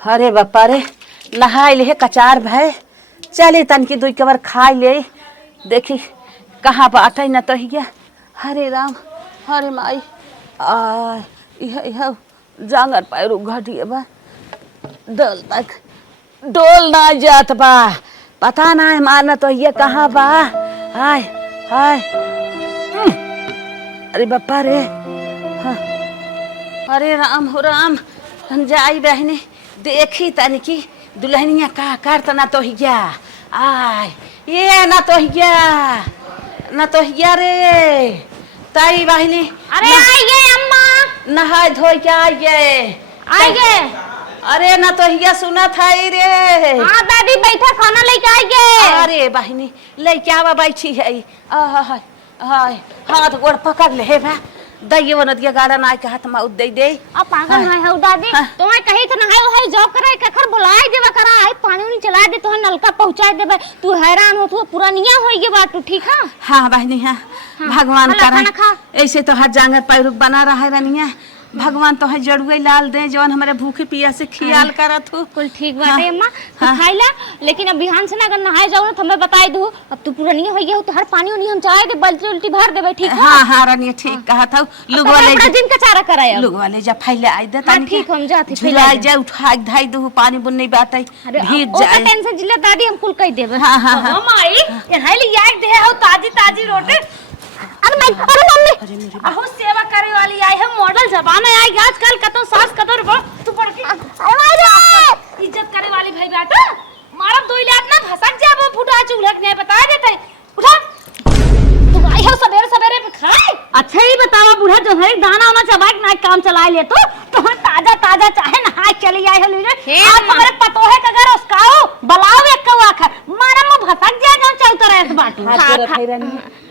अरे बापा रे नहाई ले कचार भय चले तन की दुई कबर खाई ले देखी कहाँ बाटे न तो हिया। हरे राम हरे माई आ यह जांगर पैर घटिए बा डोल तक डोल ना जात बा पता ना है मारना तो ये कहाँ बा। हाय हाय अरे बापा रे हाँ। अरे राम हो राम जाई बहनी देखी तन की दुल्हनिया का करता ना तो हिया आय ये ना तो हिया रे ताई बहनी। अरे आइए अम्मा नहा धो के आइए। अरे ना तो हिया सुना था रे। हाँ दादी बैठा खाना लेके आइए। अरे बहनी लेके आवा बैठी है हाय हाथ गोड़ पकड़ ले बा दइए वो नदिया गाड़ा ना के हाथ में दे दे। अब पागल है हो दादी तुम्हें कहीं तो नहाए है जॉब करे कखर बुलाए देवा करा आई पानी नहीं चला दे तो नलका पहुंचा देबे तू हैरान हो तू पूरा निया होई के बात तू ठीक है। हां बहनी हां भगवान करे ऐसे तो हाथ जांगर पैर बना रहा है रनिया भगवान तो है जड़ुए लाल दे जवन हमारे भूखे पिया से खियाल करत हो कुल ठीक बाटे अम्मा तू खाइला लेकिन अब बिहान से ना अगर नहाए जाओ ना तो हमें बताई दू अब तू पूरा नहीं होई हो तो हर पानी उनी हम चाहे दे बल्टी उल्टी भर देबे ठीक है। हां रनिया ठीक कहा था लोग वाले दिन का चारा कराए लोग वाले जा फैले आई दे तनी ठीक हम जाते फैले जा उठा धाई दू पानी बुन्नी बाटे भीग जाए ओ टेंशन जिले दादी हम कुल कह देबे। हां माई यहां ले याद दे हो ताजी रोटी। अरे मम्मी अहो सेवा करे वाली आई है मॉडल जमाना आई आजकल कतो सास कदर तू पड़ के इज्जत करे वाली भाई बेटा मारब दोई लात ना भसक जाबो फुटा चूल्हा के नहीं बता देते उठा तू आई हो सवेरे सवेरे पे खाए। अच्छा ही बतावा बूढ़ा जो है दाना वाना चबाक ना काम चला ले तो ताजा ताजा चाहे नहा चली आई हो ले आज हमारे पतो है कगर उसकाओ बलाओ एक कवा खा मारा में भसक जा जो चलता रहे बात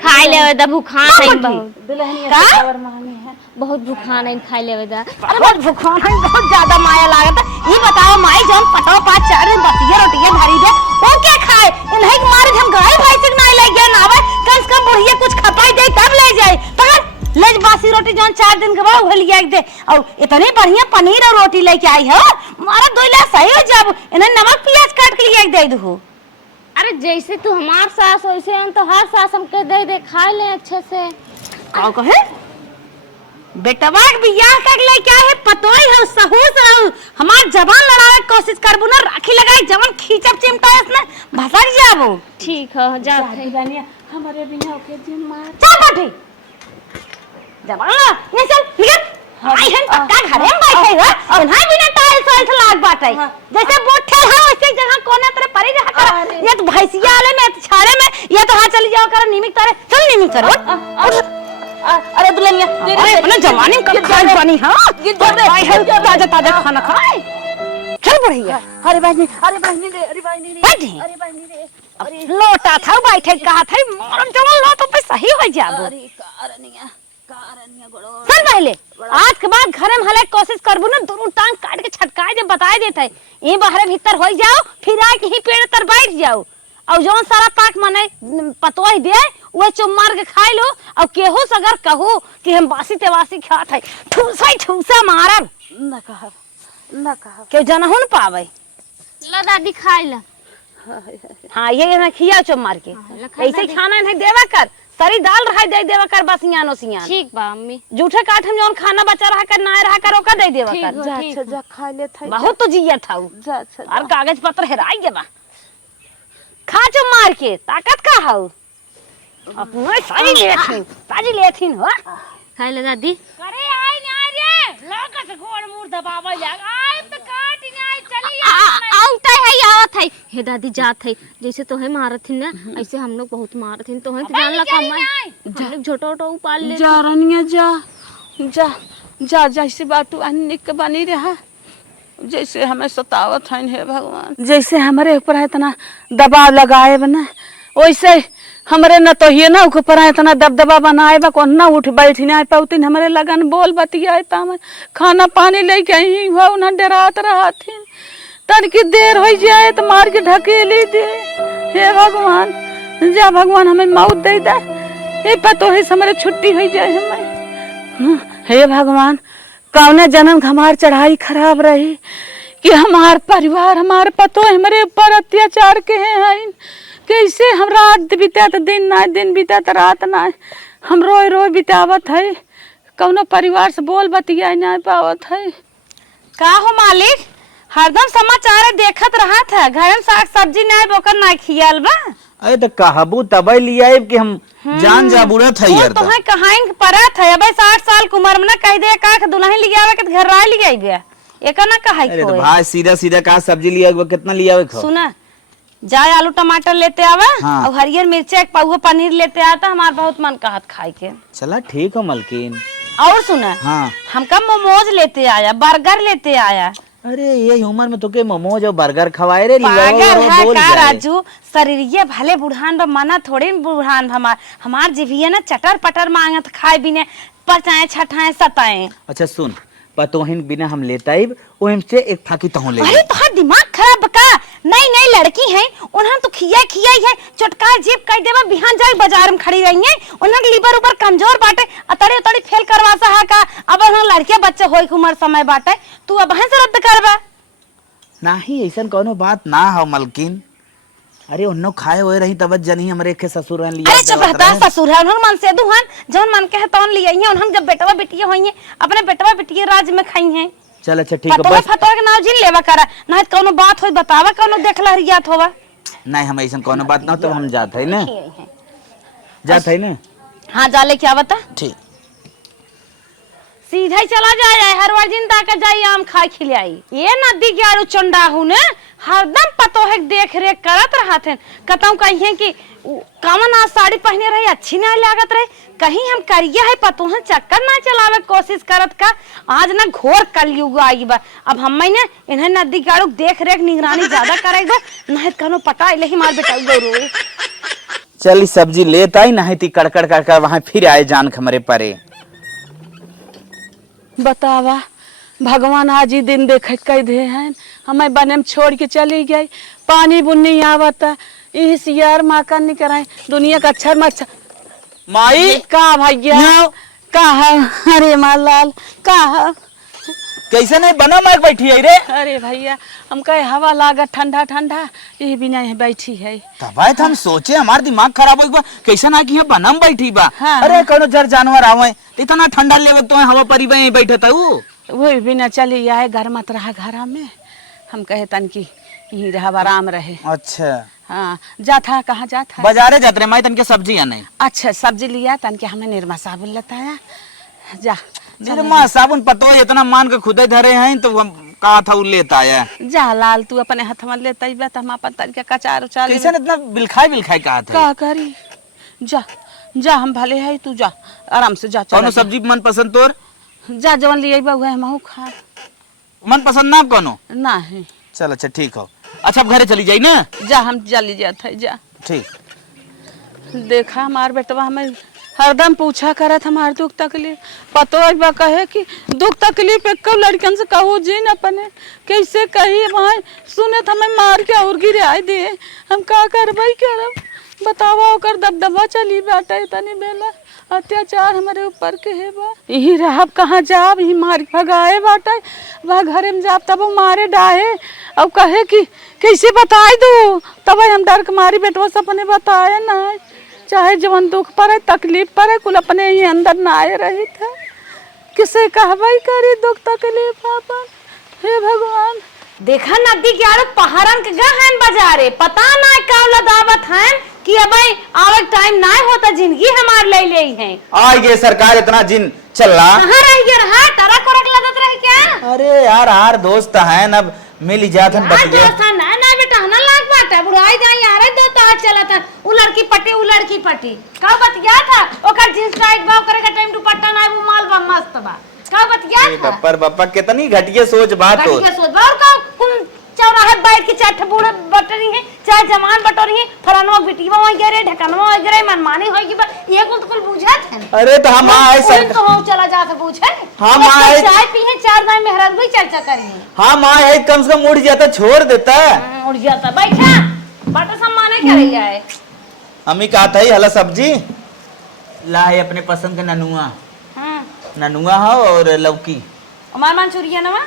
खाई ले दा भूखा नहीं बहुत दुल्हनिया खबर मांगी है बहुत भूखा नहीं खाई ले दा अरे बहुत भूखा नहीं बहुत ज्यादा माया लागत ये बताओ माई जब पटाओ पाँच चार दिन बतिया रोटियां धरी दे वो क्या खाए इन्हीं के मारे हम गाय भाई से नहीं ले गया ना आवे कम से कम बुढ़िया कुछ खपाई दे तब ले जाए पकड़ ले बासी रोटी जौन 4 दिन के बाद लिया दे और इतनी बढ़िया पनीर और रोटी लेके आई है मारा दो ला सही हो जाब इन्हें नमक प्याज काट के लिया दे दो। अरे जैसे तू हमार सास वैसे हम तो हर सास हमके दे खा ले अच्छे से का कहे बेटवा के बियाह कर ले क्या है पतोई है सहूस रहू हमार जबान लड़ावे की कोशिश करबू ना राखी लगाए जवन खींचब चिमटा इसने भसक जाबो। ठीक है जा बनिया हमारे बिना ओके दिन मार चल बैठे जबान ये चल निकल आई है पक्का घरे में बैठे हो इन्हां बिना टाइल सोइल लाग बाटे जैसे बोठे है वैसे जगह कोने तेरे परी रहा कर ये तो भैंसिया वाले में छाड़े में ये तो हां चली जाओ कर निमिक तारे चल निमिक कर अरे दुल्हनिया अरे अपने जमाने में कब खाए पानी हां भाई है ताजा ताजा खाना खाए चल बढ़िया। अरे बहनी रे अरे बहनी रे अरे लोटा था बैठे कहा था मरम जवन लो तो पे सही हो जाबो। अरे कारनिया गड़ो सर पहले आज के बाद घरे में हले कोशिश करबू ना दोनों टांग काट के छटकाए दे बताए देते ई बाहर भीतर हो जाओ फिर आके ही पेड़ तर बैठ जाओ और जौन सारा पाक मने पतोई दे वो चुम मार के खाई लो और केहू अगर कहू कि हम बासी तेवासी खात है ठूसा मारब न कहा क्यों जनहु न पावे ला दादी खाई ला। हां ये ना खिया चुम मार के ऐसे खाना नहीं देवा कर सरी दाल रहा दे देवा कर बस यानो सियान ठीक बा अम्मी जूठे काट हम जौन खाना बचा रहा कर ना रहा कर ओका दे देवा कर जा अच्छा जा खा ले था बहुत तो जिया था जा अच्छा और कागज पत्र हेराई के बा खा चुम मार के ताकत का हाउ अपने साजी लेथिन हो खाई ले दादी। अरे आई ना रे लागत गोड़ मुर दबावा लाग आई तो काट नहीं चली आउता है आवत है हे दादी जात है जैसे तो है मारथिन ना ऐसे हम लोग बहुत मारथिन तो है तो जान ला कमाई हम लोग छोटा उपाल ले जा रनिया जा जैसे बातू अनिक बनी रहा जैसे हमें सतावत है भगवान जैसे हमारे ऊपर इतना दबाव लगाए बना वैसे हमारे न तो ये ना ऊपर इतना दबदबा बनाए बा कौन ना उठ बैठ नहीं पाउतीन हमारे लगन बोल बतियाए पावे खाना पानी लेके ही हुआ उन्हें डरात रहा थी तन की देर हो जाए तो मार के ढकेली दे। हे भगवान जा भगवान हमें मौत दे दे ये पतो है हमारे छुट्टी हो जाए हमें। हे भगवान कौने जन्म हमार चढ़ाई खराब रही कि हमार परिवार हमार पतो हमारे ऊपर अत्याचार के हैं। कैसे हम रात बितात दिन ना दिन बितात रात ना हम रोए रोए बितावत है। कौनो परिवार से बोल बतिया नहीं पावत है। का हो मालिक हरदम समाचार देखत रहा था घर में साग सब्जी नहीं बोकर ना खियाल बा। अरे तो कहबू तब लिया कि हम जान जा बुरा था यार। तो है कहां परत है। अब 60 साल की उम्र में ना कह दे का दुल्हन लिया आवे के घर रा लिया गया एक ना कहा अरे तो भाई सीधा सीधा कहा सब्जी लिया कितना लिया आवे खो। सुना जाए आलू टमाटर लेते आवे हाँ। और हरियर मिर्चा एक पाउआ पनीर लेते आता हमार बहुत मन कहत खाए के। चला ठीक है मलकिन। और सुना हाँ हमका मोमोज लेते आया बर्गर लेते आया। अरे ये उम्र में तो के मोमोज और बर्गर खवाए रे पागल है का राजू शरीरिये भले बुढ़ान बा मना थोड़े बुढ़ान हमार जीभिया ना चटर पटर मांगत खाए बिने पचाए छठाए सताए। अच्छा सुन पतोहिन बिना हम लेता ही ओहिम से एक फाकी तहु ले। अरे तोहार दिमाग खराब का नई नई लड़की है उन्हन तो खिया है चटका जेब कह देबा बिहान जाए बाजार में खड़ी रही है उन्हन लीवर ऊपर कमजोर बाटे अतड़ी उतड़ी फेल करवा सा है का। अब उन्हन लड़के बच्चे होई के उम्र समय बाटे तू अब से रद्द करबा नहीं ऐसा कोनो बात ना हो मलकिन। अरे उन्नो खाए हुए रही तब जनी हमरे के ससुर हैं लिया। अरे चुप रहता ससुर है उन्हन मन से दुहन जौन मन के है तौन लिया है उन्हन जब बेटवा बिटिया होई है अपने बेटवा बिटिया राज में खाई है। चल अच्छा ठीक है बस फटवा के नाम जिन लेवा करा ना कोनो बात होई बतावा कोनो देखला रियात होवा। नहीं हम ऐसा कोनो बात ना तो हम जात है ना जात है ना। हां जा ले क्या बता ठीक सीधा ही चला जाए हर बार जिंदा का जाई आम खाए खिलाई। ये नदी के आड़ू चंडा हूं ने हरदम पतो है देख रेख करत रहत हैं कतौ कहिए कि कामन आज साड़ी पहने रही अच्छी ना लागत रहे कहीं हम करिया है पतो है चक्कर ना चलावे कोशिश करत का। आज ना घोर कलयुग आई बा अब हम ने इन्हें नदी के आड़ू देख रेख निगरानी ज्यादा करे दो नहीं कनो पटा ले ही मार बेटा गौरू। चल सब्जी लेता ही नहीं थी कड़कड़ कर वहां फिर आए जान खमरे परे। बतावा भगवान आज ही दिन देख कह दे हैं हमें बने में छोड़ के चली गई पानी बुन्नी आवता इस यार माँ का नहीं कराए दुनिया का अक्षर मच्छर माई का भैया का अरे मालाल का कैसे नहीं बना मार बैठी है रे। अरे भैया हम कहे हवा लागत ठंडा ठंडा ये बिना यहाँ बैठी है। तब तो हम सोचे हमार दिमाग खराब हो कैसा ना कि ये बनम बैठी बा। हाँ। अरे कोनो जर जानवर आवे इतना ठंडा लेवे तो हवा परी में बैठे था वो बिना चली आए घर मत रहा घर में हम कहे तन की यही रहा आराम रहे। अच्छा हाँ जा था कहाँ जा था बाजारे जाते रहे माई तन के सब्जी या नहीं। अच्छा सब्जी लिया तन के हमें निरमा साबुन लताया जा निरमा साबुन पतो इतना मान के खुदे धरे हैं तो हम कहा था लेता है। जा लाल तू अपने हाथ में लेता ही तो हम अपन तन के कचार उचार कैसे इतना बिलखाई कहा था का करी जा जा हम भले है तू जा आराम से जा। कोनो सब्जी मन पसंद तोर जा जवन लिए बहु महू खा मन पसंद ना कोनो ना है। चल अच्छा ठीक हो। अच्छा अब घरे चली जाई ना जा हम जल्दी जाते है जा। ठीक देखा हमार बेटवा हमें हरदम पूछा करत हमार दुख तकलीफ पतो बा कहे कि दुख तकलीफ एक लड़कन से कहो जी न अपने कैसे कही वहाँ सुने हमें मार के और गिराए दे हम का करबई करब बतावा ओकर दबदबा चली बाटे तनी बेला अत्याचार हमारे ऊपर के है बा यही रहब कहाँ जाब यही मार भगाए बाटे वह घरे में जाब तब मारे डाहे अब कहे कि कैसे बताए दू तब हम डर के मारी बेटवा से अपने बताए ना चाहे जवन दुख पर है तकलीफ पर है कुल अपने ही अंदर ना आए रही था किसे कहवाई करी दुख तकलीफ अपन हे भगवान। देखा नदी के आरो पहाड़न के गहन बाजारे पता ना का लदावत हैं कि अब आवे टाइम ना होता जिंदगी हमार ले ले हैं। आ ये सरकार इतना जिन चल रहा कहां रह गया रहा तारा कोरक लदत रही क्या। अरे यार हार दोस्त है ना मिल जात हम बच गए दोस्त ना ना बेटा ना लाग बाटा बुढ़ाई जाई यार दो तार चलत उ लड़की पटी का बत गया था ओकर जींस टाइट बा ओकर का टाइम दुपट्टा ना वो माल बा मस्त बा का बत गया था। बप्पा कितनी घटिया सोच बात हो घटिया सोच बा और का कुन चौराहे बैठ के चार बूढ़े बटरी है चार जवान बटोरी है फलानवा बिटिवा वही गरे ढकनवा वही गरे मनमानी होगी बा ये कुल बुझत है। अरे तो हम आए सब तो हम चला जा के पूछे हम आए चाय पीए चार दाई मेहराज भी चर्चा करिए हम आए कम से कम उड़ जाता छोड़ देता उड़ जाता बैठा बाटा सम्मान करे जाए। अम्मी कहा था हला सब्जी लाए अपने पसंद के ननुआ हां ननुआ हो और लौकी हमार मंचूरियन नवा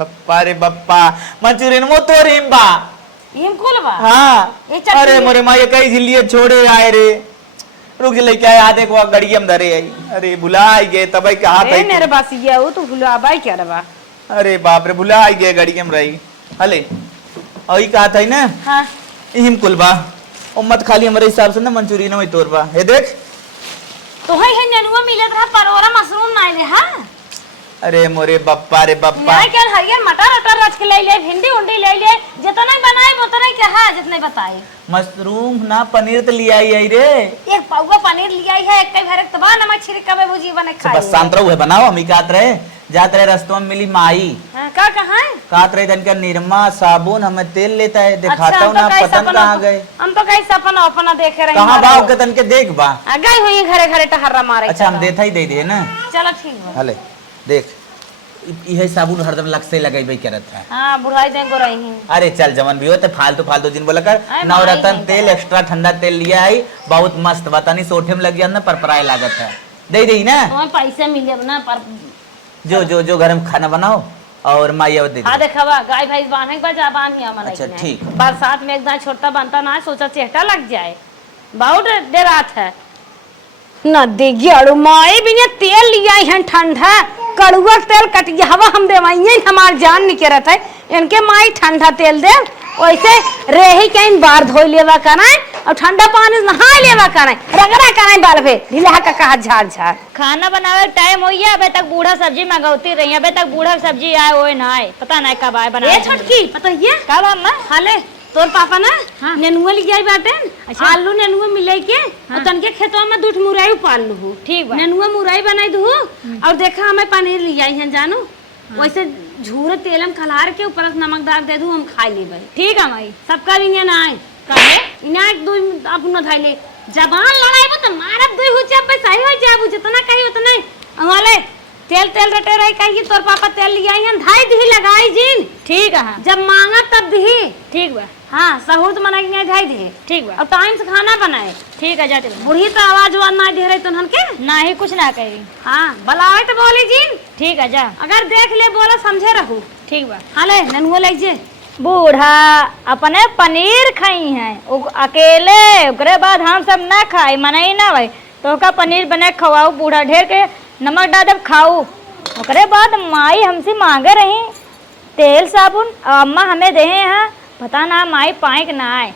बप्पा रे बप्पा मंचूरियन वो तो रिम्बा इम कुल बा हाँ ये चटनी अरे मोरे माँ ये कई झिल्लिए छोड़े आए रे रुक ले क्या याद है को गड़ी हम धरे आई अरे भुला आई गए तब कहा अरे मेरे पास ये वो तो भुलाबा क्या रे बा अरे बाप रे भुला आई गए गड़ी हम रही हले और ये कहा था ना हां हिम कुलबा उम्मत खाली हमारे हिसाब से ना मंचूरियन में तोरबा ये देख तो है ननुआ मिलत रहा परोरा मशरूम ना ले हां अरे मोरे बप्पा रे बप्पा मैं क्या हरियर मटर अटर रच के ले ले भिंडी उंडी ले ले जितना बनाए उतना क्या है जितने बताए मशरूम ना पनीर तो लिया आई रे एक पाउवा पनीर लिया है एक कई भर तबा नमक छिड़का में भुजी बने खाए बस शांत रहो है बनाओ हम ही कात रहे जात रहे रस्तों में मिली माई हां का कहां है कात रहे तन का निरमा साबुन हमें तेल लेता है दिखाता हूँ ना पतन कहाँ गए हम तो कहीं सपना अपना देखे रहे कहाँ भाव के तन के देख बा आ गई हुई घरे घरे टहर्रा मारे अच्छा हम देता ही दे दिए ना चलो ठीक है हले देख यह साबुन हरदम लग से लगाई भाई करत है हां बुढ़ाई दे को रही अरे चल जमन भी हो तो फालतू फालतू जिन बोला कर अरे नवरत्न भाई तेल एक्स्ट्रा ठंडा तेल लिया है बहुत मस्त बता नहीं सोठे में लग गया ना पर पराय लागत है दे दी ना तुम्हें पैसे मिले ना पर जो जो जो घर में खाना बनाओ और माई दे हाँ देखा गाय भैंस बांधे के बाद बांध हिया मन अच्छा, ठीक। बरसात में एकदम छोटा बनता ना सोचा चेहटा लग जाए बहुत देर रात है न देखिए अड़ू माए भी ने तेल लिया है ठंडा कड़ुआ तेल कटिया हवा हम देवाइए हमार जान निके रहता है इनके माई ठंडा तेल दे वैसे रेही कहीं बार धो लेवा कराए और ठंडा पानी नहा लेवा कराए रगड़ा कराए बाल पे ढीला का कहा झाड़ झाड़ खाना बनावे टाइम हो गया अबे तक बूढ़ा सब्जी मंगौती रही अबे तक बूढ़ा सब्जी आए ओए ना आए पता नहीं कब आए बना ए छोटकी पता है कब अम्मा हाले तोर पापा ना नेनुआ ले गई बाटे आलू नेनुआ मिले के और तनके खेतवा में दूठ मुरई उपाल लू ठीक बा नेनुआ मुरई बनाई दू और देखा हमें पनीर ले आई हैं जानू वैसे झूर तेलम खलार के ऊपर नमक डाल दे दू हम खा लेबे ठीक है माई सबका भी ना आए काहे इना एक दो अपनो धाइले जबान लड़ाई तो मारब दो हो जाबे सही हो जाबू जितना कही उतना हमारे तेल तेल रटे रही कही तोर पापा तेल ले आई हैं धाई दी लगाई जिन ठीक है हाँ जब मांगा तब दी ठीक बा हाँ सहूर मना के धाई दे ठीक बा और टाइम से खाना बनाए ठीक है जाते बा। बुढ़ी तो आवाज वाज ना दे रही तुनहन के ना ही कुछ ना कही हाँ बुलाए तो बोली जिन ठीक है जा अगर देख ले बोला समझे रहू ठीक बा हाले ननुआ ले जे बूढ़ा अपने पनीर खाई हैं अकेले ओकरे बाद हम सब ना खाई मनाई ना भाई तो का पनीर बने खवाऊ बूढ़ा ढेर के नमक डाल दब खाऊ ओकरे बाद माई हमसे मांगे रही तेल साबुन अम्मा हमें दे हैं पता ना माई पाए कि ना आए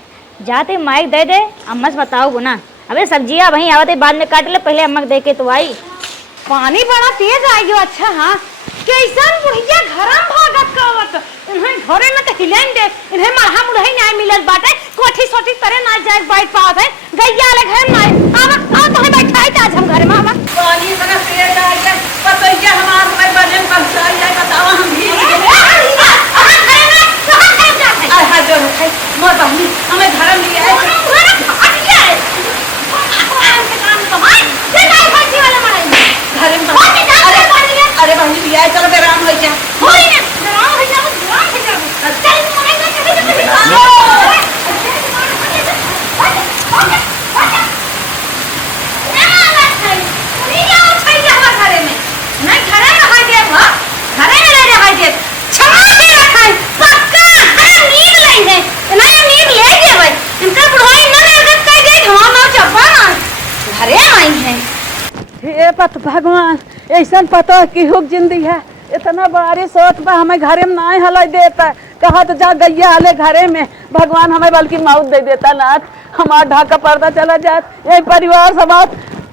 जाते माई दे दे अम्मा से बताओ ना अबे सब्जियां वहीं आवते बाद में काट ले पहले अम्मा दे के तो आई पानी बड़ा तेज आ गयो अच्छा हाँ कैसन बुढ़िया घरम भागत कावत इन्हें घरे में तो हिलेन दे इन्हें मरहा मुरही ना मिलत बाटे कोठी सोठी तरे ना जाए बैठ पावत है गैया ले घर ना आवा आ तो है बैठाई आज हम घर में आवा पानी बना तेज आ गया पतैया हमार में बजन पहुंचाई जाए बतावा हम भी हां जो है मोर बहनी हमें घर में लिया है घर में अरे बहनी लिया है चलो बेराम हो जा हे पत भगवान ऐसा पता की हुक जिंदगी है इतना बारिश होत बा हमें घरे में ना हल देता कहा तो जा गैया हले घरे में भगवान हमें बल्कि मौत दे देता नाथ हमार ढाका पर्दा चला जात यही परिवार समाज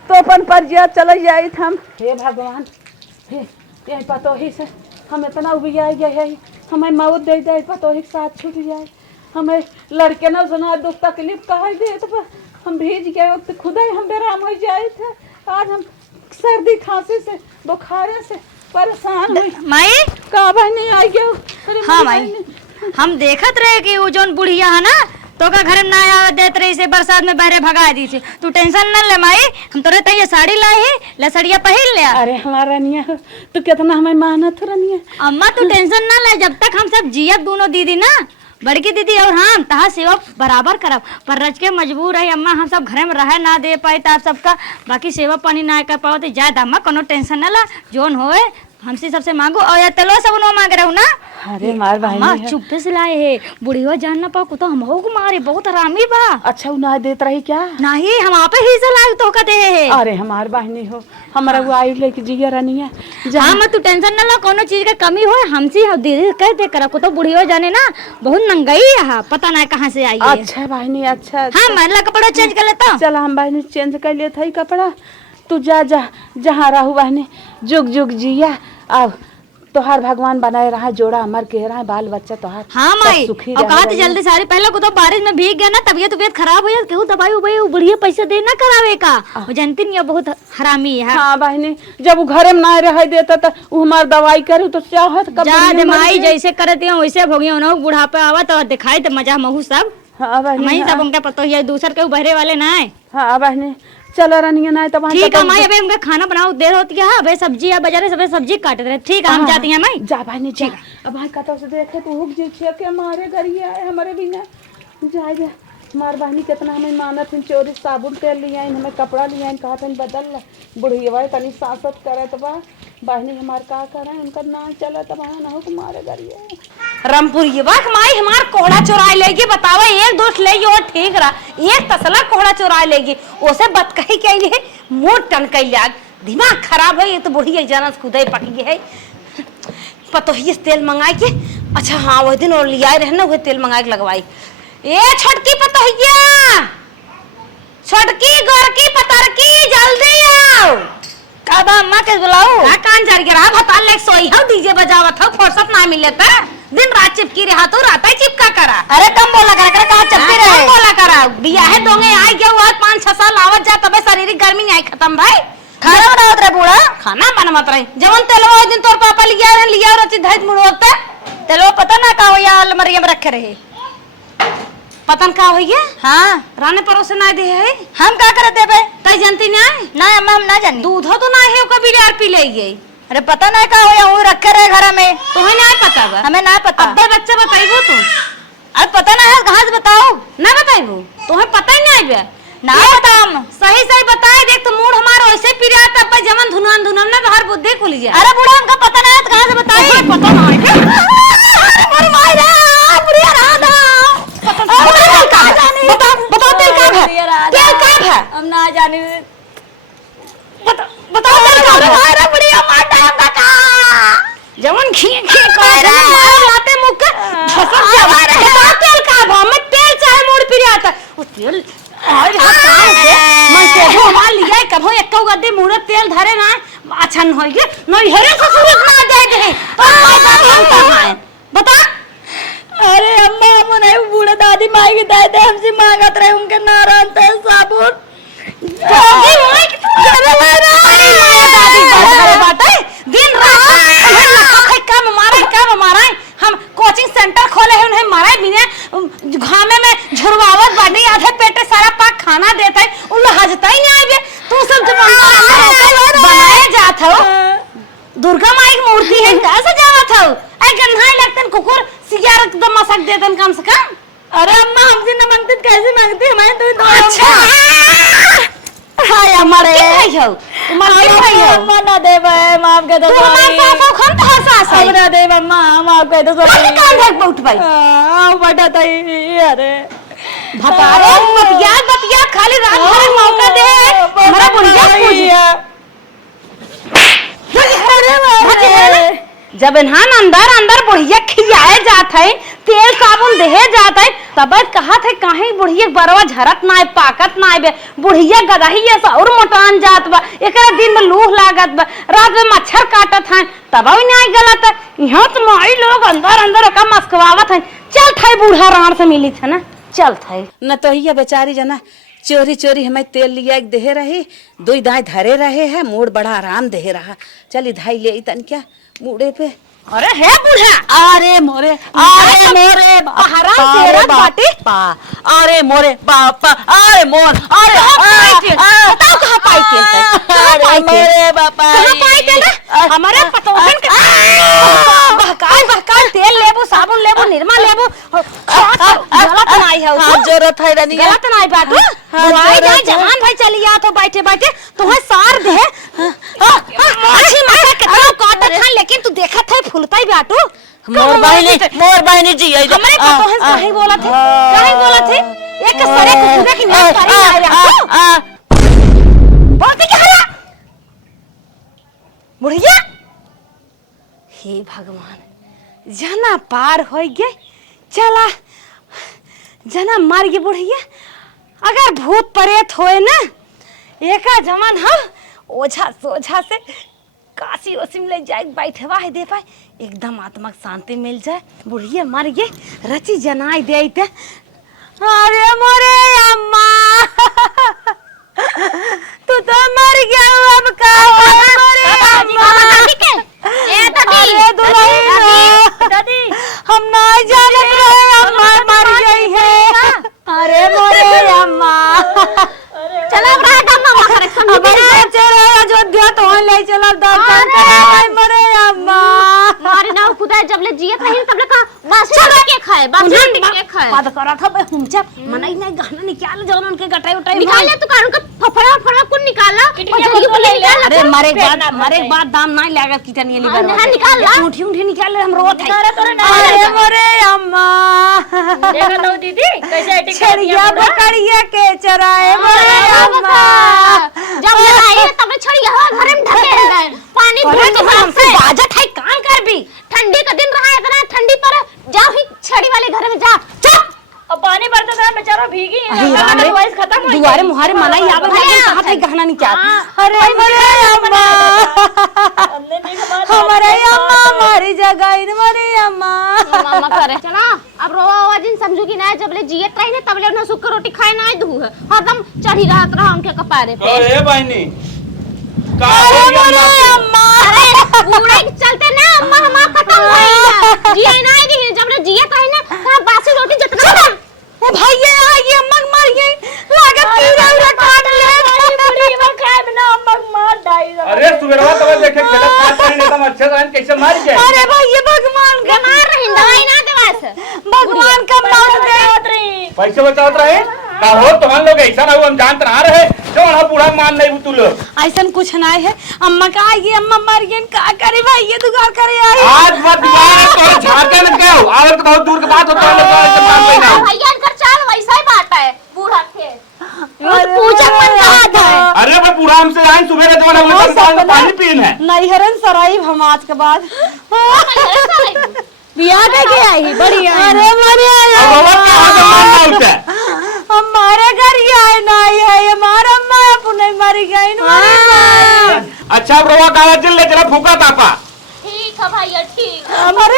तो अपन परिजन चला जाए हम हे भगवान हे यही पतो ही से हम इतना उबिया गए है हमें मौत दे दे पतो ही साथ छूट जाए हमें लड़के ना सुना दुख तकलीफ कहा दे तो हम भीज गए वक्त खुदा ही हम बेराम हो जाए थे आज हम सर्दी खांसी से बुखारे से परेशान हुई माई का भाई नहीं आई गयो हाँ माई हम देखत रहे कि वो जोन बुढ़िया है ना तो का घर में ना आवे देत रही से बरसात में बहरे भगा दी से तू टेंशन न ले माई हम तोरे तैया साड़ी लाई है लसड़िया पहन ले अरे हमारा रनिया तू कितना हमें मानत रनिया अम्मा तू टेंशन ना ले जब तक हम सब जियत दोनों दीदी ना बड़की दीदी और हम तहा सेवा बराबर करब पर रज के मजबूर है अम्मा हम सब घर में रह ना दे पाए तो आप सबका बाकी सेवा पानी ना कर पाओ तो जाए अम्मा कोनो टेंशन ना ला जोन होए हमसे सबसे मांगो और या तलो सब नो मांग रहू ना। अरे मार अम्मा बहनी है। चुप्पे से लाए है बुढ़ियो जान ना पाओ तो हम हो को मारे बहुत हरामी बा। अच्छा उ ना देत रही क्या? नहीं हम आप ही से लाए तो कहते है। अरे हमार बहनी हो, हमारा वो आई लेके जिया रहनी है। हाँ मत तू टेंशन ना लो, कोनो चीज का कमी हो हमसे हम दीदी कह दे करा को तो बुढ़ियो जाने ना बहुत नंगाई है, पता ना कहाँ से आई है। अच्छा बहनी अच्छा। हाँ मैं कपड़ा चेंज कर लेता। चल हम बहनी चेंज कर लिए था कपड़ा। तू जा जा जहाँ रहू बहनी, जुग जुग जिया। अब तोहार भगवान बनाए रहा, जोड़ा अमर के रहा, बाल बच्चा तोहार हाँ सब माई सुखी और रहे कहा बहनी। जल्दी सारी पहले को तो बारिश में भीग गया ना तबीयत खराब हो जाए केहू दवाई उबाई बुढ़िया पैसा दे ना करावे का। वो जानती नहीं बहुत हरामी है। हाँ बहनी जब वो घरे में ना रह देता तो वो हमार दवाई करे तो चाहत कब जा दुनिया दे मर माई गई। जैसे करते हैं वैसे भोगियो ना बुढ़ापा आवा तो दिखाई तो मजा महू सब हाँ बहनी नहीं सब उनका पता ही है दूसर के बहरे वाले ना है। हाँ बहनी चलो रनिया ना तो वहाँ ठीक है माई अबे उनका खाना बनाओ देर होती है। अबे सब्जी है बाजारे सब सब्जी काट रहे। ठीक है हम जाती हैं माई। जा बहनी जा। अब भाई कतौ से देखे तो हुक जी छे के हमारे घर ही आए हमारे बिना जा जा। हमार बहनी कितना हमें मानत है, चोरी साबुन तेल लिया हमें कपड़ा लिया कहा था बदल बुढ़ी भाई तनी सासत करे तो बा बहनी हमार का करे उनका ना चला तो वहाँ ना हो तुम्हारे घर ही आए। रामपुर ये बात माई हमार कोहड़ा चुरा लेगी बतावा एक दोस्त लेगी और ठीक रहा एक तसला कोहड़ा चुरा लेगी ओसे बत कही के लिए मोट टन के लाग दिमाग खराब है। ये तो बुढ़ी एक जना खुदे पक गई है पतो ही तेल मंगाई के। अच्छा हाँ वह दिन और लिया रहे ना वह तेल मंगा के लगवाई। ए छोटकी पतोहिया छोटकी गोरकी पतरकी जल्दी आओ। का बा अम्मा के बुलाओ का कान जर गया भताल ले सोई हो डीजे बजावत हो फुर्सत ना मिले त दिन रात चिपकी रहा तो रात ही चिपका करा। अरे कम बोला कर कहा चप्पी कम रहे बोला करा बिया है दोंगे आई गया हुआ 5-6 साल आवत जा तबे शारीरिक गर्मी आई खत्म भाई। खाना बनावत रहे बूढ़ा खाना बनमत रही जवन तेलवा दिन तोर पापा लिया रची धैत मुड़ोते तेलो पता ना का हो या अलमारी में रखे रहे। पतन का होइए हाँ राने परोसे ना दे है हम का करे देबे तई जानती ना ना अम्मा हम ना जानी। दूध तो ना है कभी यार पी ले गई। अरे पता ना का हो या वो रखे रहे घर में तुम्हें ना पता बा हमें ना पता। अब्बे बच्चा बताइबो तू अरे पता ना है कहाँ से बताओ ना बताइबो तुम्हें पता ही नहीं बे ना पता हम। सही सही बताए देख तो मूड हमारा वैसे पी रहा तब पे जमन धुनान धुनान ना हर बुद्धि खुल जाए। अरे बूढ़ा हमका पता ना है तो कहाँ से बताई पता ना है अरे मार रे बुढ़िया राधा बताओ बताओ तेल का है तेल का है हम ना जाने बताओ तेल का है अरे बुढ़िया मार डाल का जमन खिए खिए कर मार लाते मुक फसक जा बताओ तेल का है मैं तेल चाहे मूड पी रहा था वो तेल और हां से मन से हो मार लिया कभो एक गद्दे मुड़ तेल धरे ना अच्छा न होई के नहीं हरे ससुर ना दे दे बता। अरे अम्मा हम नहीं बूढ़ा दादी माई के दादा हमसे मांगत रहे उनके नारायण तेल साबुन दादी माई की अरे माई दादी बात है दिन रात काम मारा हम कोचिंग सेंटर खोले हैं उन्हें मारा बिना घामे में झुरवावत बाड़ी आधे पेटे सारा पाक खाना देता है उन हजता ही नहीं आए तू सब जब बनाए जात हो दुर्गा माई की मूर्ति है कैसे जावत हो ऐ गन्हाई लगतन कुकुर सियार एकदम मसक देतन कम से कम। अरे अम्मा हमसे न मांगते कैसे मांगते हमारे तो दो अच्छा हाय हमारे भाई हो तुम्हारे भाई हो अम्मा ना दे भाई माफ कर दो तू हमारे सास हो खन तो सास है हमरा दे अम्मा माफ कर दो कहीं कान धक उठ भाई बटा ताई अरे भतारे बतिया खाली रात भर मौका दे हमारा बुढ़िया पूजिया जब इन्हान अंदर अंदर बुढ़िया खियाए जात है तेल साबुन देहे जात है तब कहा थे कहीं बुढ़िया बरवा झरत ना है पाकत ना है बुढ़िया गदही और मोटान जात बा एकरा दिन में लूह लागत बा रात में मच्छर काटत है तब भी नहीं गलत यहाँ तो माई लोग अंदर अंदर का मस्कवावत है चल थे बूढ़ा राण से मिली थे ना चल थे न तो ही बेचारी जना चोरी चोरी हमें तेल लिया दे रही दो दाएं धरे रहे है मूड बड़ा आराम दे रहा चल धाई ले तन क्या मूडे पे अरे है बूढ़ा अरे मोरे पहाड़ा तेरा बाटी अरे मोरे बापा अरे मोर अरे बताओ कहाँ पाई तेल मोरे बापा कहाँ पाई तेल हमारे पतोहन के बहकाल तेल लेबो साबुन लेबो निरमा लेबो गलत नहीं है हां जरूरत है रनी गलत नहीं बात बुआई जाए जवान भाई चली जा तो बैठे बैठे तुम्हें सार दे अच्छी माता कितना काट खान ले खुलता ही बाटू मोर बहनी जी आई हमरे पतो है काहे बोला थे एक सरे कुकुरे की नाक पारी आ रहा बोलते क्या हरा बुढ़िया हे भगवान जना पार हो गए चला जना मार गए बुढ़िया अगर भूत प्रेत होए ना एका जमान हम ओझा सोझा से काशी ओसी में ले जाए बैठवा है दे पाए एकदम आत्मा को शांति मिल जाए बुढ़िया मर गए रची जनाई दे अरे मोरे अम्मा तू तो मर गया अब का मोरे अम्मा अरे दादी हम ना जानत रहे अम्मा मर गई है अरे मोरे अम्मा चला रात अम्मा करे समझ चला अयोध्या तो ले चला दर्शन कराए मरे अम्मा मारे ना खुदा जब ले जियत रही तब ले का बस के खाए बस के खाए पद करा था बे हमचा मनई नहीं गहना निकाल जौन उनके गटाई उटाई निकाले तो कान का फफड़ा कौन निकाला अरे मारे बाद दाम नहीं लागत कितनी ले हां निकाल ला उठी निकाल ले हम रोत है अरे मरे अम्मा देखा लो दीदी कैसे एटिंग छड़िया पकड़िया के चराए मरे अम्मा जब ले आई तब छड़िया घर में ढके गए पानी भर के हमसे बाजत है काम कर भी ठंडी का दिन रहा है इतना ठंडी पर जाओ ही छड़ी वाले घर में जा चुप अब पानी भरता था बेचारा भीगी वॉइस खत्म हो दुआरे मुहारे मलाई आवे भाई कहां थे गहना निकाल अरे मरे अम्मा हमारे अम्मा हमारी जगह इन मरे अम्मा मामा करे चला अब रोवा दिन समझू कि ना जब ले जियत रही ने तब ले उन्हें सुक्कर रोटी खाए ना दू है हरदम चढ़ी रहत रहा उनके कपारे पे अरे बहनी का अरे मरे अम्मा अरे बूढ़े चलते ना अम्मा हमार खत्म होई ना जिए ना दी जब ले जियत रही ने सब बासी रोटी जितना ए भाई ये अम्मा मर गई लागत कीड़ा उड़ा काट ले पूरी में खाए बिना अम्मा मार डाई अरे सुबेरवा तब देखे गलत बात नहीं एकदम अच्छे से कैसे मार गए अरे भाई ये भगवान का मार रही दवाई ना देवास भगवान का मौत दे पैसे बचावत रहे का हो तुम लोग ऐसा ना हो हम जानते ना रहे जो ना बूढ़ा मान नहीं तू लोग ऐसा कुछ नहीं है अम्मा का आएगी अम्मा मर गई का करे भाई ये दुगार करे आई आज मत दीवार तो झाके न क्यों आवत तो बहुत दूर की बात होता है लोग मान लेना भैया इनका चाल वैसा ही बात है बूढ़ा के पूजा मन बात है अरे भाई बूढ़ा हमसे आई सुबह के जमाना में पानी पीन है नहीं हरन सराई हम आज के बाद बियाह के आई बढ़िया अरे मरे अब वो क्या हो मानना होता है हमारे घर ही आए नहीं है हमारा अम्मा अपने मर गई अच्छा अब रोवा काला जिल ले चला फूका तापा ठीक है भैया ठीक हमारे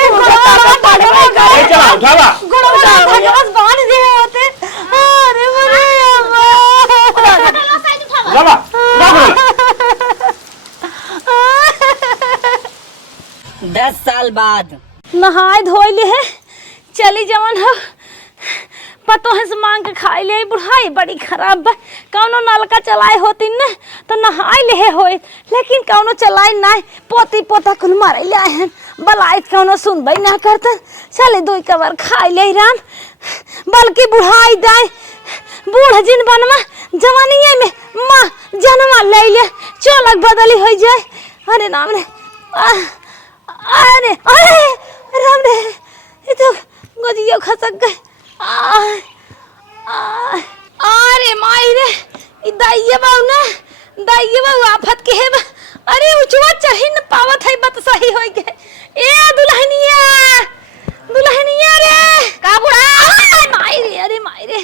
गए चला उठावा गुड़ बस बांध दिए होते अरे मरे अम्मा लवा 10 साल बाद नहाय धोई ले है चली जवन हो पतो है से मांग के खाई ले बुढ़ाई बड़ी खराब बा कौनो नलका चलाए होती न तो नहाय ले होए लेकिन कौनो चलाए ना पोती पोता कुल मारे ले आए हैं बलाइत कौनो सुनबई ना करता चले दो कबर खाई ले राम बल्कि बुढ़ाई दाए बूढ़ जिन बनवा जवानिये में माँ जन्मा ले ले चोलक बदली हो जाए अरे नाम रे अरे अरे राम रे ये तो गोजियो खसक गए अरे माई रे दाइये बाऊ ना दाइये बाऊ आफत के है अरे उचवा चढ़ी न पावत है बत सही हो गए ए दुल्हनिया रे का बुढ़ा माई रे अरे माई रे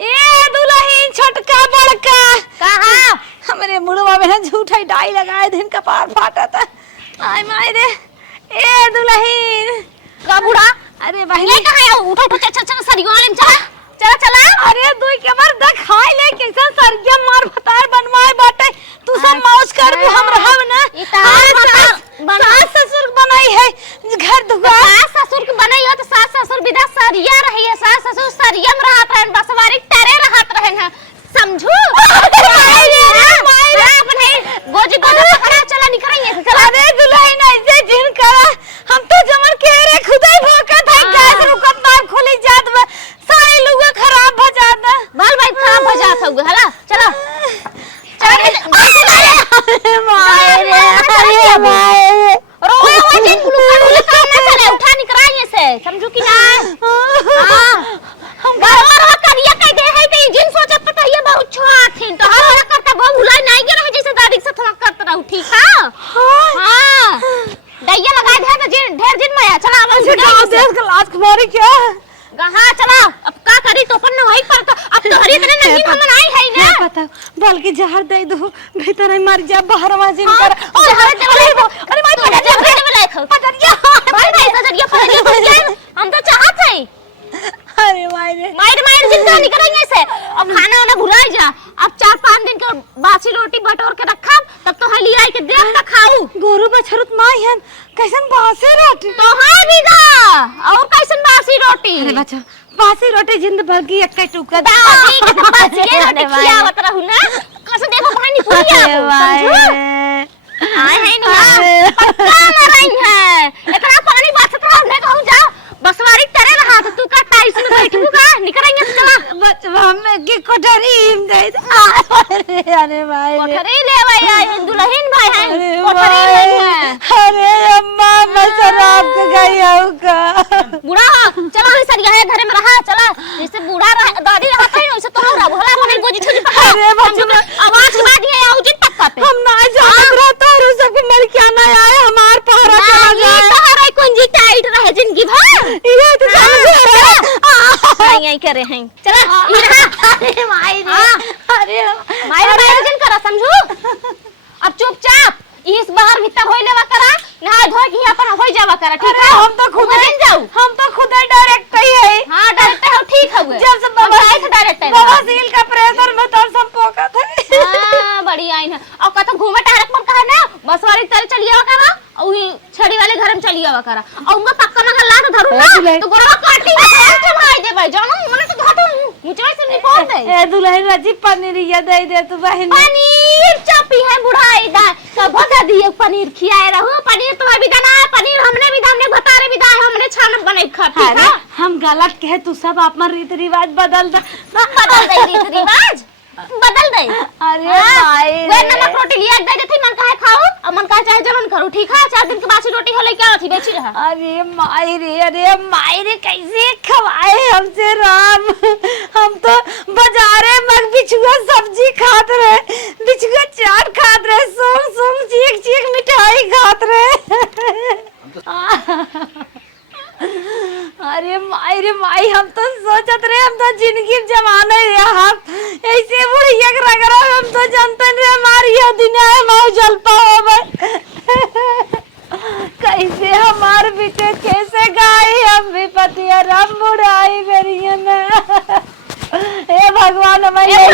ए दुल्हन छोटका बड़का कहां हमरे मुड़वा में झूठा डाई लगाए दिन कपार फाटा था आय माई रे ए दुल्हन का बुढ़ा अरे बहन ये कहां है उठो उठो चल सरिया वाले में चला अरे दुई के बार देख खाई ले कैसन सरगिया मार भतार बनवाए बाटे तू सब मौज कर भी हम रहब ना सास ससुर बनाई है घर दुआ सास ससुर के बनाई हो तो सास ससुर विदा सरिया रही है सास ससुर सरिया में रहत रहन बसवारी टरे रहत रहन है समझू गोजी पकड़ा चला निकल चला अरे दुल्हन ऐसे जिन करा हम तो जमन के रे खुदाई भोकत है गैस रुकत ना खुली जात में सारे लोग खराब हो जाता बाल भाई खराब हो जात हो हला चलो मारे रो रोए जिन हाँ चला अब का करी तो अपन वही पर तो अब तो हरी तरह नहीं हम नहीं है ना पता बल्कि जहर दे दो भीतर ही मर जा बाहर वाजिन कर जहर दे अरे माई पटा दे पटरिया भाई भाई पटरिया हम तो चाहत है अरे मायरे मायर जिंदा निकलेंगे से अब खाना वाला भुलाई जा अब 4-5 दिन के बासी रोटी बटोर के रखब तब तो हली आई के देख त खाऊ गोरू बछरुत माई हन कैसन बासी रोटी तो हां बिगा और कैसन बासी रोटी अरे बच्चा बासी रोटी जिंद भर की एक टुकड़ा दादी के तो बासी के रोटी खियावत रहू ना कैसे देखो भाई पुरिया आए है ना पक्का ना रही है इतना पानी बचत रहा नहीं कहूं जा बसवारी तेरे रहा तो तू का टाइस में बैठू का निकलेंगे तो चला बचवा में की कोठरी हिम दे अरे भाई कोठरी ले भाई दुल्हन भाई है कोठरी नहीं है अरे अम्मा मैं शराब के गई हूं का बूढ़ा चला है सर यहां घर में रहा चला जैसे बूढ़ा दादी रहता है वैसे तो रहा भोला मन गोजी छोजी पकड़ अरे बचवा आवाज मार दिया या उजित पक्का पे हम ना जानत रहता और सब मर क्या ना आए हमार पहरा चला ये जाए सहारा कुंजी टाइट रहे जिंदगी भर ये तो समझ यही करे हैं चला ये रहा अरे माई अरे मायर जन करा समझू अब चुपचाप इस बाहर भीतर होई लेवा करा नहा धो के अपन होई जावा करा ठीक है हम तो खुद जाऊ हम तो खुद डायरेक्ट ही है हां डायरेक्ट हो ठीक है जब से बाबा से डायरेक्ट है बाबा सील का प्रेशर में तो सब पोका था हां बड़ी आइन है और का तो घूमे टहरक पर कहा ना बस वाली तरह चलिया करा और ही छड़ी वाले घर में चलिया करा और उनका पक्का मगर लात धरू ना तो गोरवा काटी के भाई दे भाई जानो मने तो घाटो मुझे से नहीं पहुंच दे ए दुल्हन राजी पनीर ये दे दे तू बहन पनीर चापी है बुढ़ाई दा सब दादी एक पनीर खियाए रहू पनीर तुम्हारे भी दाना है पनीर हमने भी दाने बतारे भी दाए हमने छान बने खा ठीक है हम गलत कहे तू सब अपना रीति रिवाज बदल दे बदल दे रीति रिवाज बदल दे अरे भाई वे नमक रोटी लिया दे देती मन काहे खाओ और मन काहे चाहे जलन करू ठीक है 4 दिन के बासी रोटी होले क्या थी बेची रहा अरे माई रे कैसे खवाए हमसे राम हम तो बाजारे मग बिछुआ सब्जी खात रहे बिछुआ चाट खात रहे सोम चीख चीख मिठाई खात रहे अरे माई हम तो सोचत रहे हम तो जिंदगी जमाने हम ऐसे बुढ़िया के रगड़ा हम तो जानते रहे हमारी यह दिन है माऊ जल पाओ कैसे हमार बेटे कैसे गाई हम भी पतिया राम बुढ़ाई मेरी ने हे भगवान हमारे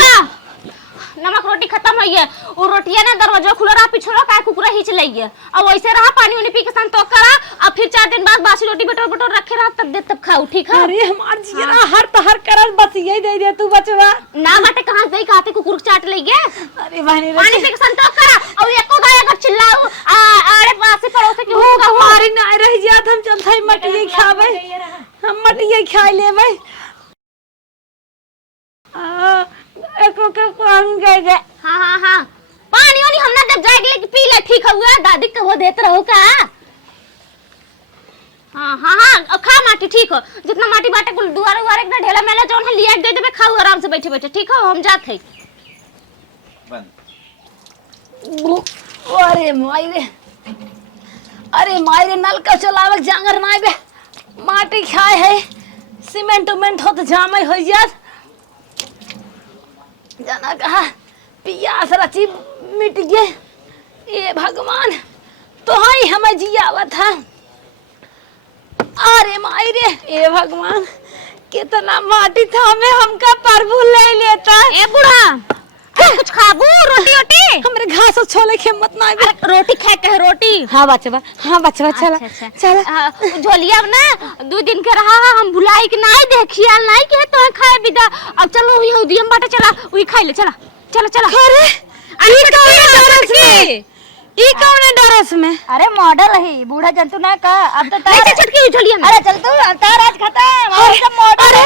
नमक रोटी खत्म है ये और रोटियां ना दरवाजा खुला रहा पिछड़ा काय कुकुरा हिच लइए अब वैसे रहा पानी उनी पी के संतोष करा अब फिर 4 दिन बाद बासी रोटी बटोर रखे रहा तब दे तब खाओ ठीक है अरे हमार जीरा हर तहर करल बस यही दे दे तू बचवा ना बाटे कहां से खाते कुकुर चाट लइए अरे बहनी पानी पी के संतोष करा और एको गाय अगर चिल्लाओ अरे पास पड़ोस के हो हमारी ना रह जात हम चल थाई मटिए खावे हम मटिए खा लेबै एको के कौन गए हां पानी वाली हमना जब जाएगी लेके पी ले ठीक हुआ दादी को वो देते रहो का हां खा माटी ठीक हो जितना माटी बाटे कुल दुआरे उआरे एक ढेला मेला जोन है लिया दे देबे खाओ आराम से बैठे बैठे ठीक हो हम जात है अरे माई रे नल का चलावक जांगर नाय बे माटी खाए है सीमेंट उमेंट हो तो जाम हो जात जाना कहा पियास रची मिट गए ये भगवान तो हाई हमें जियावत है अरे माई रे ये भगवान कितना माटी था में हमका प्रभु ले लेता ए बुढ़ा कुछ खाबू रोटी रोटी हमरे घास और छोले के मत ना रोटी खाए के रोटी हां बचवा चला चला झोलिया ना 2 दिन के रहा हम भुलाई के नहीं देखिया नहीं के तो खाए बिदा अब चलो यहूदी हम बाटे चला वही खाई ले चला अरे ई कौन डरस में अरे मॉडल है बूढ़ा जंतु ना का अब तो ऐसे छटकी झोलिया में अरे चल तू तार आज खत्म और सब मॉडल है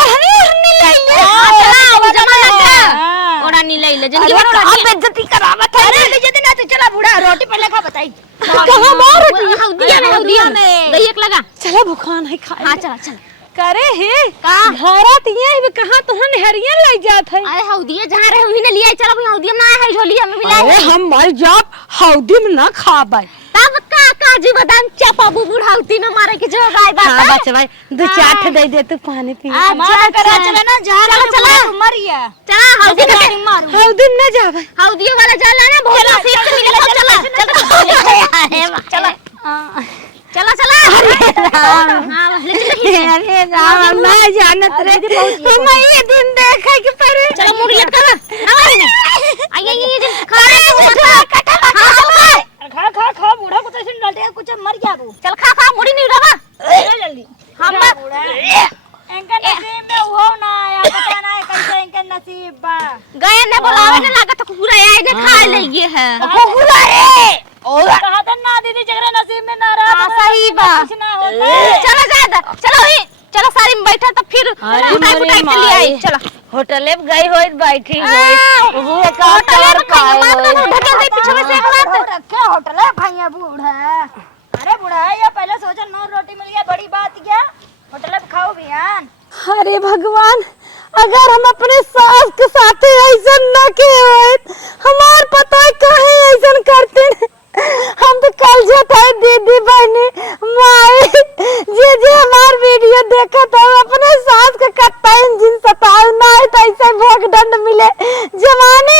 ओढ़नी ले ले चला वो जमाना का ओड़ा नी ले जिंदगी भर ओड़ा बेइज्जती करावत है अरे बेइज्जती ना तू चला बूढ़ा रोटी पहले खा बताई कहां मार हौदिया में दही एक लगा चला भुखान है खा हां चला करे हे का घरत ये भी कहां तोहन हरियन ले जात है अरे हौदिया जहां रहे वही ने लिया चलो हौदिया ना है झोलिया में मिला अरे हम मर जाब हौदी में ना खाबै तब का काजू बादाम चपाबू बुढ़ाउती में मारे के जो गाय बात हां बच्चा भाई दो चाट दे दे तू पानी पी मार कर चला ना जा चला मरिया चला हल्दी के मारू हौदी न जा भाई हल्दी वाला जाला ना बहुत नसीब से मिलेगा चला चला चला चला अरे राम मैं जानत रे मैं ये दिन देखा कि पर चलो मुड़ी लटका ना आई ये खा खा बूढ़ा को तो ऐसे डालते कुछ मर गया तू चल खा खा मुड़ी नहीं रवा जल्दी हम इनका नसीब में वो ना आया पता ना कैसे इनका नसीब बा गए ने बुलावे ने लागत पूरा आए ने खा लिए है पूरा है और कहा था ना दीदी जगरे नसीब में ना रहा हां सही बा कुछ ना होता चलो ज्यादा चलो चलो सारी में बैठा तो फिर उठाई उठाई के ले आई चलो होटल में गई होई बैठी होई वो का होटल में खाई मत ढकेल दे पीछे से एक बात रखे होटल है भैया बूढ़ा अरे बूढ़ा ये पहले सोचा 9 रोटी मिल गया बड़ी बात क्या होटल में खाओ बियान अरे भगवान अगर हम अपने सास के साथ ऐसा न के होए हमार पता कहे ऐसा करते हम तो कल जाता है दीदी बहनी माई जे हमार वीडियो देखा था अपने सास के कत्ता इंजन सताव ना है तो ऐसे भोग दंड मिले जमाने